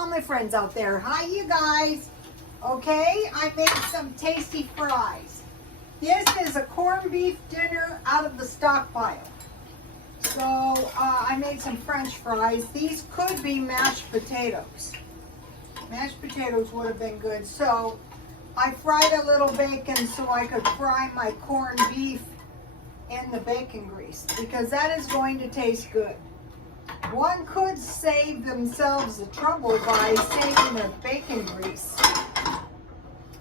all my friends out there. Hi, you guys. Okay, I made some tasty fries. This is a corned beef dinner out of the stockpile. So I made some French fries. These could be mashed potatoes. Mashed potatoes would have been good. So I fried a little bacon so I could fry my corned beef in the bacon grease, because that is going to taste good. One could save themselves the trouble by saving their bacon grease.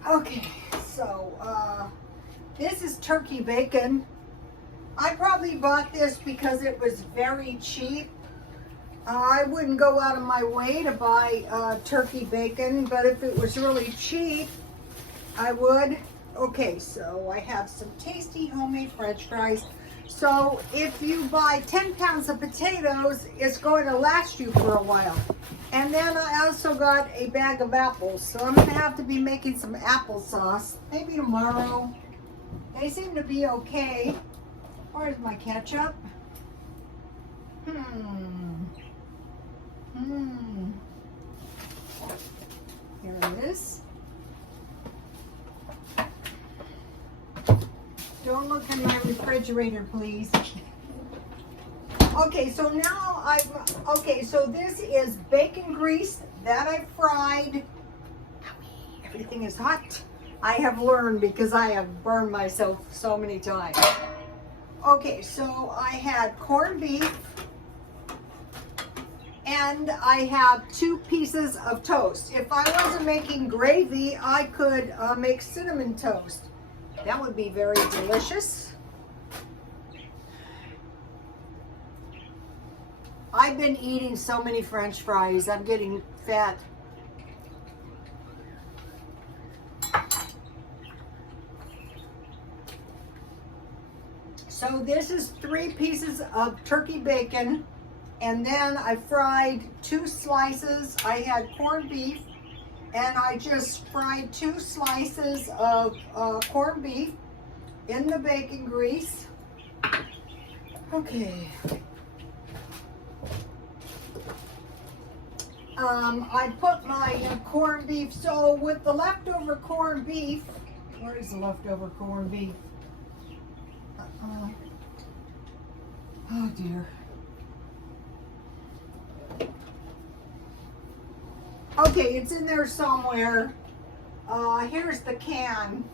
Okay, so this is turkey bacon. I probably bought this because it was very cheap. I wouldn't go out of my way to buy turkey bacon, but if it was really cheap, I would. Okay, so I have some tasty homemade French fries. So if you buy 10 pounds of potatoes, it's going to last you for a while. And then I also got a bag of apples. So I'm going to have to be making some applesauce. Maybe tomorrow. They seem to be okay. Where's my ketchup? Here it is. Don't look in my refrigerator, please. Okay, so now so this is bacon grease that I fried. Everything is hot. I have learned because I have burned myself so many times. Okay, so I had corned beef and I have 2 pieces of toast. If I wasn't making gravy, I could make cinnamon toast. That would be very delicious. I've been eating so many French fries. I'm getting fat. So this is 3 pieces of turkey bacon. And then I fried 2 slices. I had corned beef. And I just fried 2 slices of corned beef in the bacon grease. Okay. I put my corned beef, so with the leftover corned beef, where is the leftover corned beef? Oh dear. Okay, it's in there somewhere. Here's the can.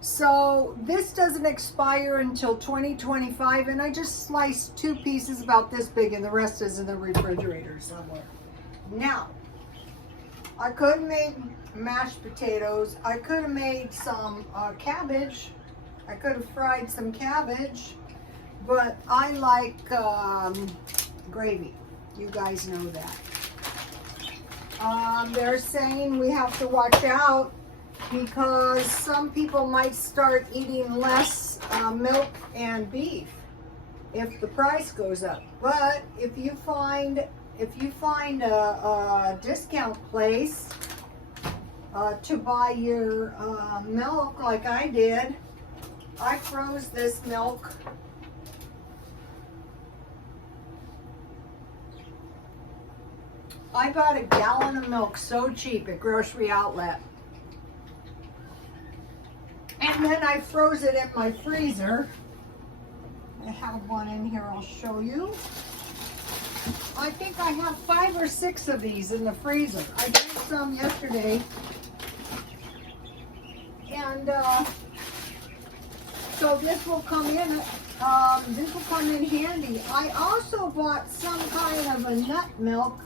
So this doesn't expire until 2025, and I just sliced 2 pieces about this big, and the rest is in the refrigerator somewhere. Now, I could have made mashed potatoes. I could have made some cabbage. I could have fried some cabbage, but I like gravy. You guys know that. They're saying we have to watch out because some people might start eating less milk and beef if the price goes up. But if you find a discount place to buy your milk like I did, I froze this milk. I bought a gallon of milk so cheap at Grocery Outlet. And then I froze it in my freezer. I have one in here, I'll show you. I think I have 5 or 6 of these in the freezer. I drank some yesterday. And so this will come in. This will come in handy. I also bought some kind of a nut milk.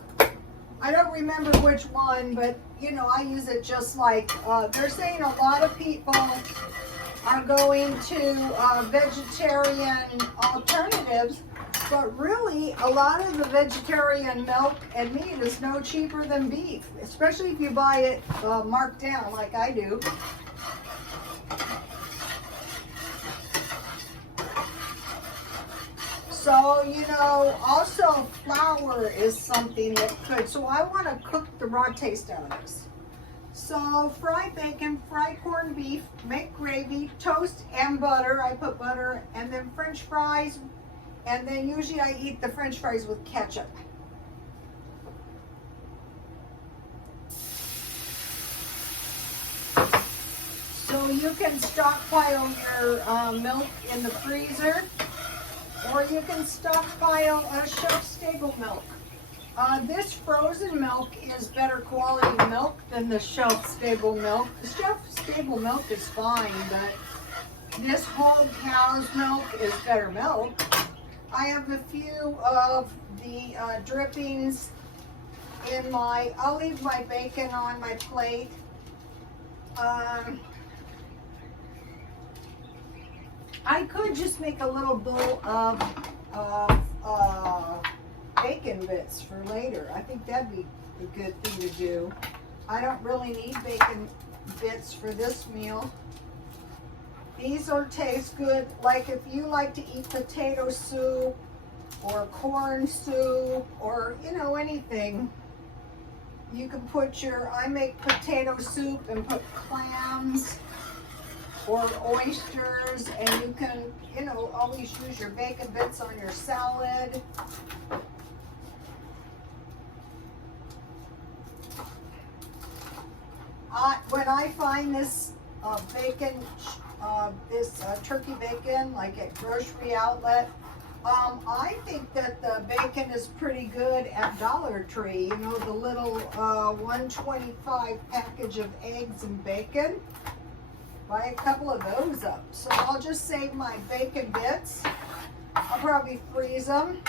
I don't remember which one, but you know, I use it just like, they're saying a lot of people are going to vegetarian alternatives, but really a lot of the vegetarian milk and meat is no cheaper than beef, especially if you buy it marked down like I do. So, you know, also flour is something that could, so I want to cook the raw taste out of this. So, fry bacon, fry corned beef, make gravy, toast and butter. I put butter, and then French fries, and then usually I eat the French fries with ketchup. you can stockpile your milk in the freezer, or you can stockpile shelf-stable milk. This frozen milk is better quality milk than the shelf-stable milk. The shelf-stable milk is fine, but this whole cow's milk is better milk. I have a few of the drippings in my, I'll leave my bacon on my plate. I could just make a little bowl of bacon bits for later. I think that'd be a good thing to do. I don't really need bacon bits for this meal. These will taste good. Like if you like to eat potato soup or corn soup or, you know, anything, you can put your, I make potato soup and put clams or oysters, and you can, you know, always use your bacon bits on your salad. When I find this bacon, this turkey bacon, like at grocery outlet, I think that the bacon is pretty good at Dollar Tree. You know, the little 125 package of eggs and bacon. Buy a couple of those up. So I'll just save my bacon bits. I'll probably freeze them.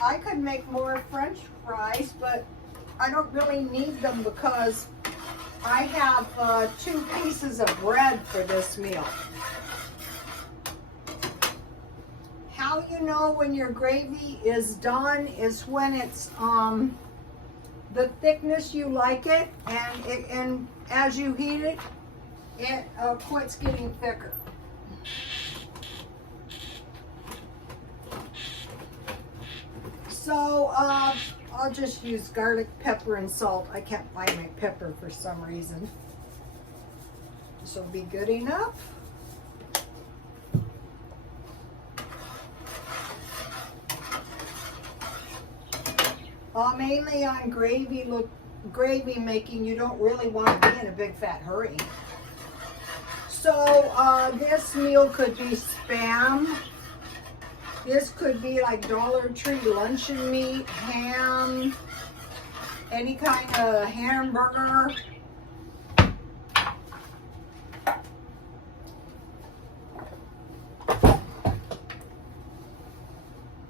I could make more French fries, but I don't really need them because I have 2 pieces of bread for this meal. How you know when your gravy is done is when it's the thickness you like it, and as you heat it, it quits getting thicker. So I'll just use garlic, pepper, and salt. I can't find my pepper for some reason. This will be good enough. Mainly on gravy making, you don't really want to be in a big fat hurry. So this meal could be Spam. This could be like Dollar Tree luncheon meat, ham, any kind of hamburger.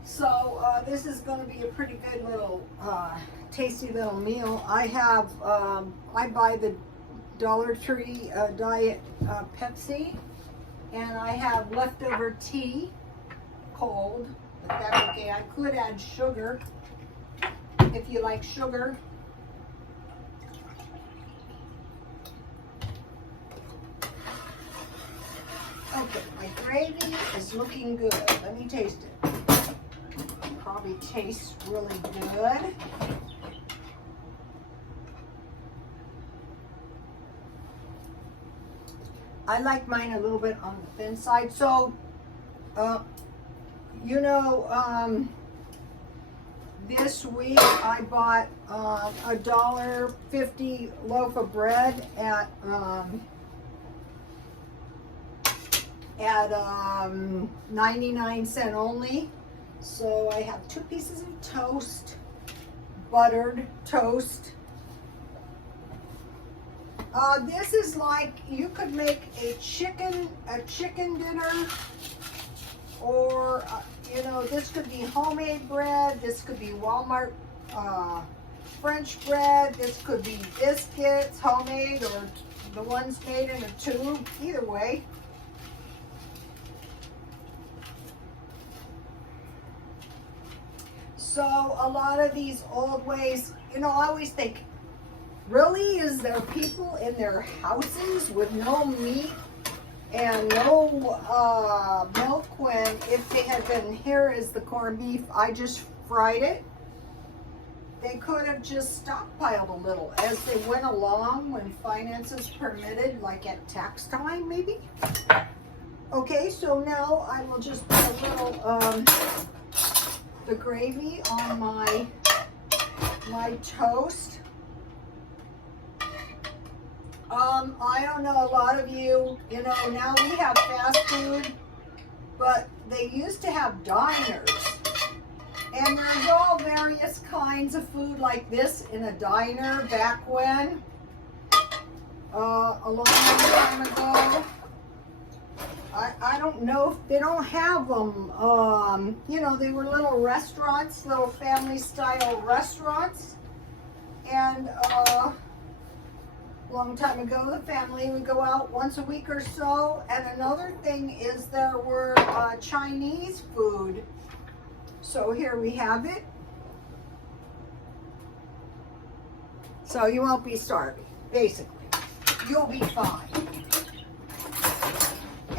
So this is going to be a pretty good little, tasty little meal. I have, I buy the Dollar Tree Diet Pepsi, and I have leftover tea, cold, but that's okay. I could add sugar if you like sugar. Okay, my gravy is looking good. Let me taste it. Probably tastes really good. I like mine a little bit on the thin side. So, you know, this week I bought a $1.50 loaf of bread at 99 cents only. So I have 2 pieces of toast, buttered toast. This is like, you could make a chicken dinner, or you know, this could be homemade bread, this could be Walmart French bread, this could be biscuits, homemade, or the ones made in a tube, either way. So a lot of these old ways, you know, I always think, really, is there people in their houses with no meat and no milk, when if they had been, here is the corned beef, I just fried it. They could have just stockpiled a little as they went along when finances permitted, like at tax time maybe. Okay, so now I will just put a little the gravy on my my toast. I don't know, a lot of you, now we have fast food, but they used to have diners. And there's all various kinds of food like this in a diner back when, a long time ago. I don't know if they don't have them. They were little restaurants, little family style restaurants. And long time ago, the family would go out once a week or so. And another thing is there were Chinese food. So here we have it. So you won't be starving, basically. You'll be fine.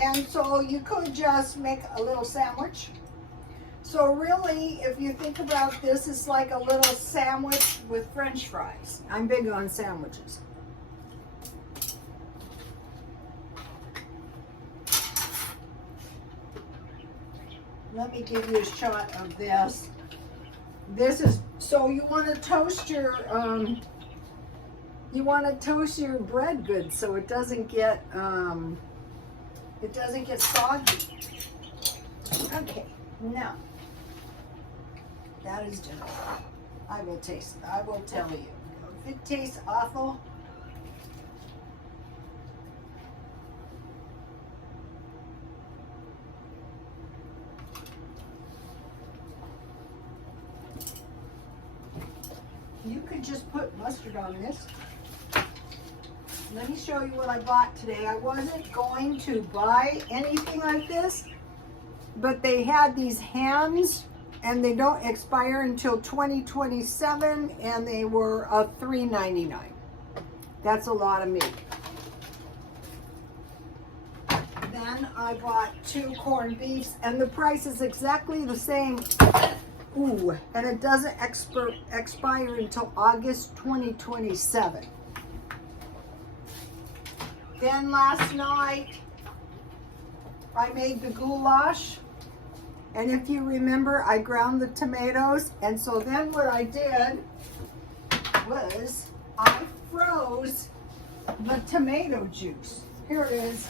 And so you could just make a little sandwich. So really, if you think about this, it's like a little sandwich with French fries. I'm big on sandwiches. Let me give you a shot of this. This is, so you want to toast your bread good so it doesn't get soggy. Okay, now that is dinner. I will taste it. I will tell you. If it tastes awful, you could just put mustard on this. Let me show you what I bought today. I wasn't going to buy anything like this, but they had these hams and they don't expire until 2027 and they were $3.99. That's a lot of meat. Then I bought 2 corned beefs and the price is exactly the same. Ooh, and it doesn't expire until August 2027. Then last night, I made the goulash. And if you remember, I ground the tomatoes. And so then what I did was I froze the tomato juice. Here it is.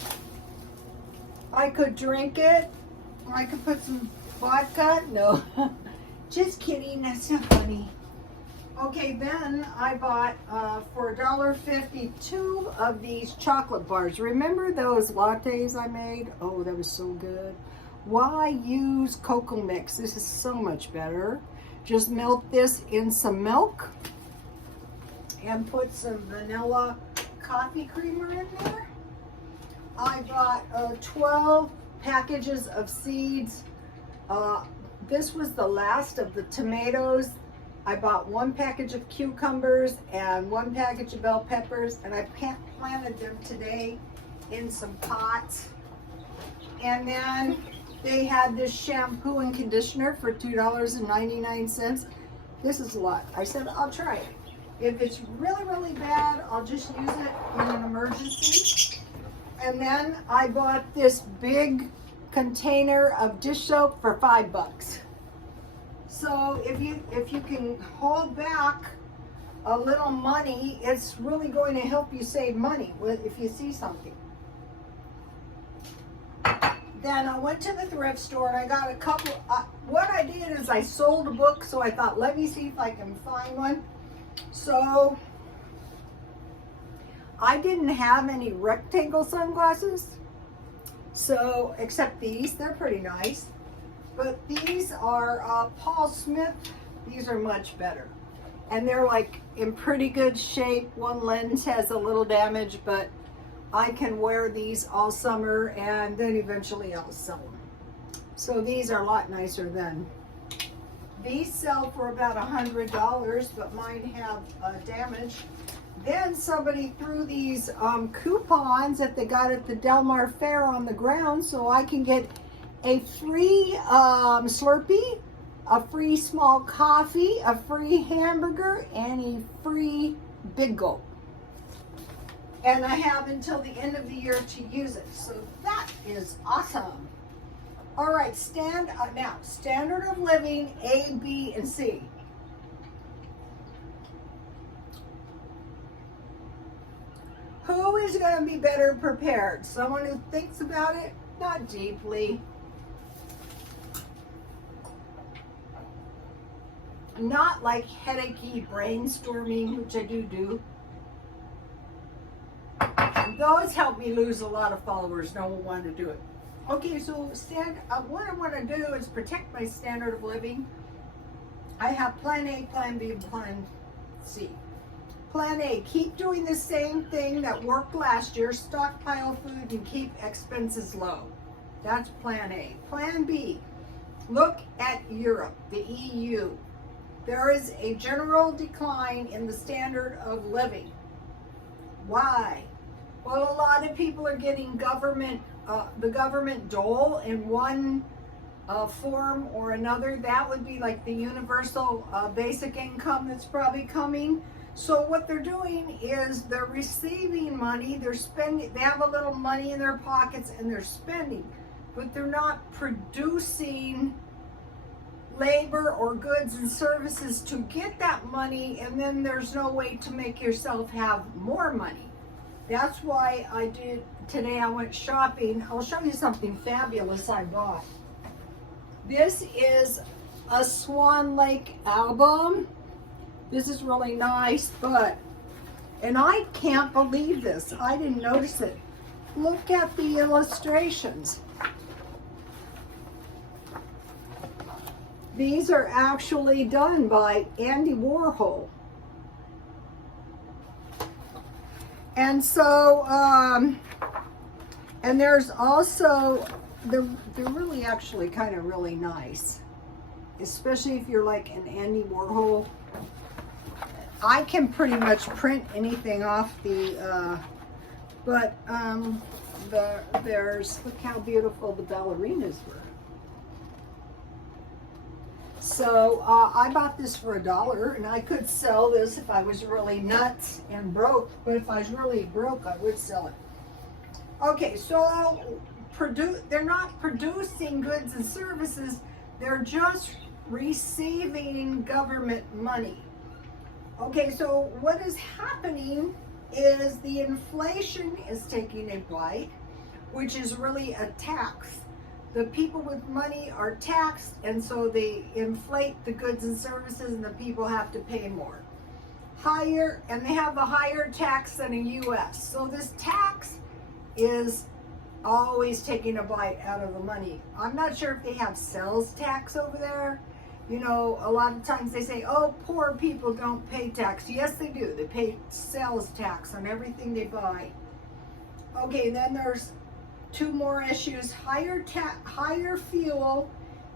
I could drink it. Or I could put some vodka. No, just kidding. That's not funny. Okay, then I bought for $1.50 2 of these chocolate bars. Remember those lattes I made? Oh, that was so good. Why use cocoa mix? This is so much better. Just melt this in some milk and put some vanilla coffee creamer in there. I bought 12 packages of seeds. This was the last of the tomatoes. I bought 1 package of cucumbers and 1 package of bell peppers, and I planted them today in some pots. And then they had this shampoo and conditioner for $2.99. This is a lot. I said, I'll try it. If it's really, really bad, I'll just use it in an emergency. And then I bought this big container of dish soap for $5. So if you can hold back a little money, it's really going to help you save money if you see something. Then I went to the thrift store and I got a couple. What I did is I sold a book, so I thought, let me see if I can find one. So I didn't have any rectangle sunglasses, so except these, they're pretty nice. But these are Paul Smith. These are much better. And they're like in pretty good shape. One lens has a little damage, but I can wear these all summer and then eventually I'll sell them. So these are a lot nicer than. These sell for about $100, but mine have damage. Then somebody threw these coupons that they got at the Del Mar Fair on the ground, so I can get a free Slurpee, a free small coffee, a free hamburger, and a free Big Gulp. And I have until the end of the year to use it. So that is awesome. All right, now, standard of living, A, B, and C. Who is going to be better prepared? Someone who thinks about it, not deeply. Not like headachy brainstorming, which I do. Those help me lose a lot of followers. No one wanted to do it. Okay, so what I want to do is protect my standard of living. I have plan A, plan B, and plan C. Plan A, keep doing the same thing that worked last year, stockpile food and keep expenses low. That's plan A. Plan B, look at Europe, the EU. There is a general decline in the standard of living. Why? Well, a lot of people are getting the government dole in one form or another. That would be like the universal basic income that's probably coming. So what they're doing is they're receiving money, they're spending, they have a little money in their pockets and they're spending, but they're not producing labor or goods and services to get that money, and then there's no way to make yourself have more money. That's why today I went shopping. I'll show you something fabulous I bought. This is a Swan Lake album. This is really nice, and I can't believe this. I didn't notice it. Look at the illustrations. These are actually done by Andy Warhol. And so, and there's also, they're really actually kind of really nice, especially if you're like an Andy Warhol. I can pretty much print anything off there's, look how beautiful the ballerinas were. So I bought this for $1, and I could sell this if I was really nuts and broke, but if I was really broke, I would sell it. Okay, so they're not producing goods and services, they're just receiving government money. Okay, so what is happening is the inflation is taking a bite, which is really a tax. The people with money are taxed, and so they inflate the goods and services, and the people have to pay more. And they have a higher tax than the U.S. So this tax is always taking a bite out of the money. I'm not sure if they have sales tax over there. You know, a lot of times they say, oh, poor people don't pay tax. Yes, they do. They pay sales tax on everything they buy. Okay, then there's two more issues, higher fuel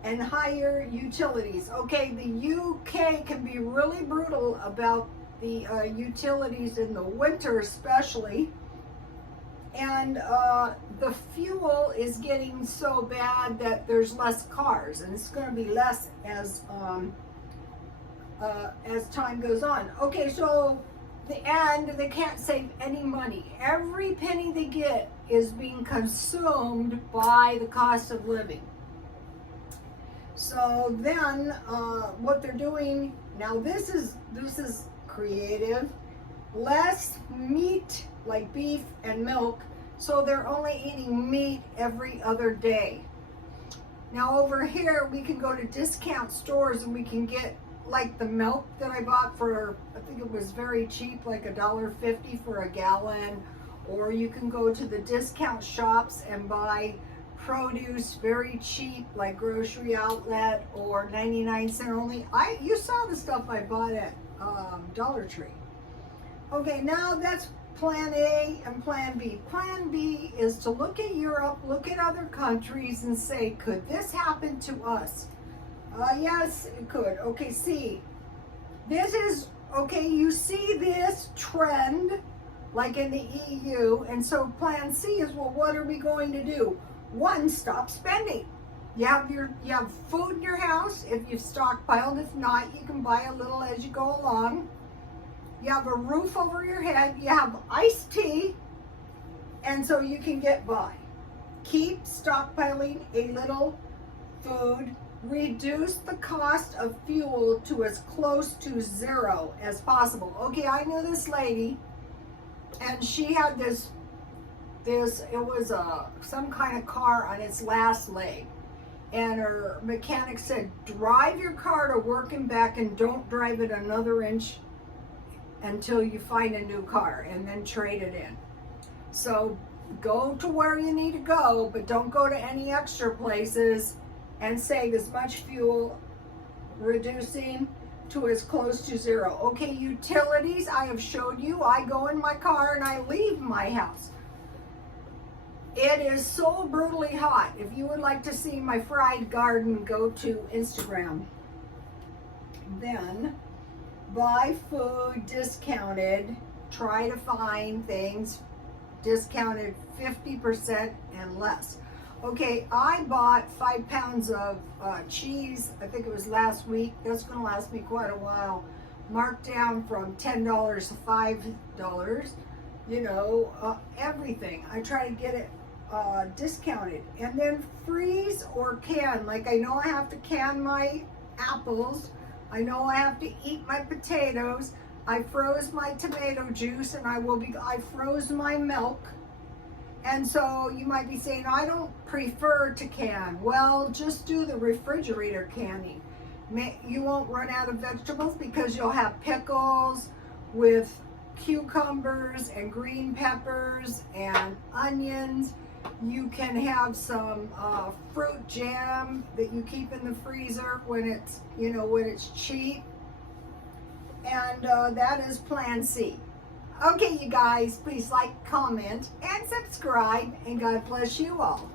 and higher utilities. Okay, the UK can be really brutal about the utilities in the winter especially. And the fuel is getting so bad that there's less cars, and it's going to be less as time goes on. Okay, so they can't save any money. Every penny they get is being consumed by the cost of living. So then what they're doing now, this is creative. Less meat like beef and milk, so they're only eating meat every other day. Now over here we can go to discount stores and we can get like the milk that I bought for, I think it was very cheap, like $1.50 for a gallon. Or you can go to the discount shops and buy produce very cheap, like Grocery Outlet or 99-cent only. You saw the stuff I bought at Dollar Tree. Okay, now that's plan A and plan B. Plan B is to look at Europe, look at other countries and say, could this happen to us? Yes, it could. Okay, C. This is, okay, you see this trend like in the EU, and so plan C is, well, what are we going to do? One, stop spending. You have food in your house if you've stockpiled. If not, you can buy a little as you go along. You have a roof over your head. You have iced tea, and so you can get by. Keep stockpiling a little food. Reduce the cost of fuel to as close to zero as possible. Okay, I knew this lady and she had this, it was some kind of car on its last leg. And her mechanic said, drive your car to work and back and don't drive it another inch until you find a new car, and then trade it in. So go to where you need to go, but don't go to any extra places, and save as much fuel, reducing to as close to zero. Okay, utilities, I have showed you. I go in my car and I leave my house. It is so brutally hot. If you would like to see my fried garden, go to Instagram. Then buy food discounted. Try to find things discounted 50% and less. Okay, I bought 5 pounds of cheese, I think it was last week. That's gonna last me quite a while. Marked down from $10 to $5. You know, everything. I try to get it discounted. And then freeze or can. Like, I know I have to can my apples. I know I have to eat my potatoes. I froze my tomato juice, and I froze my milk. And so you might be saying, I don't prefer to can. Well, just do the refrigerator canning. You won't run out of vegetables because you'll have pickles with cucumbers and green peppers and onions. You can have some fruit jam that you keep in the freezer when it's, when it's cheap. And that is Plan C. Okay, you guys, please like, comment, and subscribe, and God bless you all.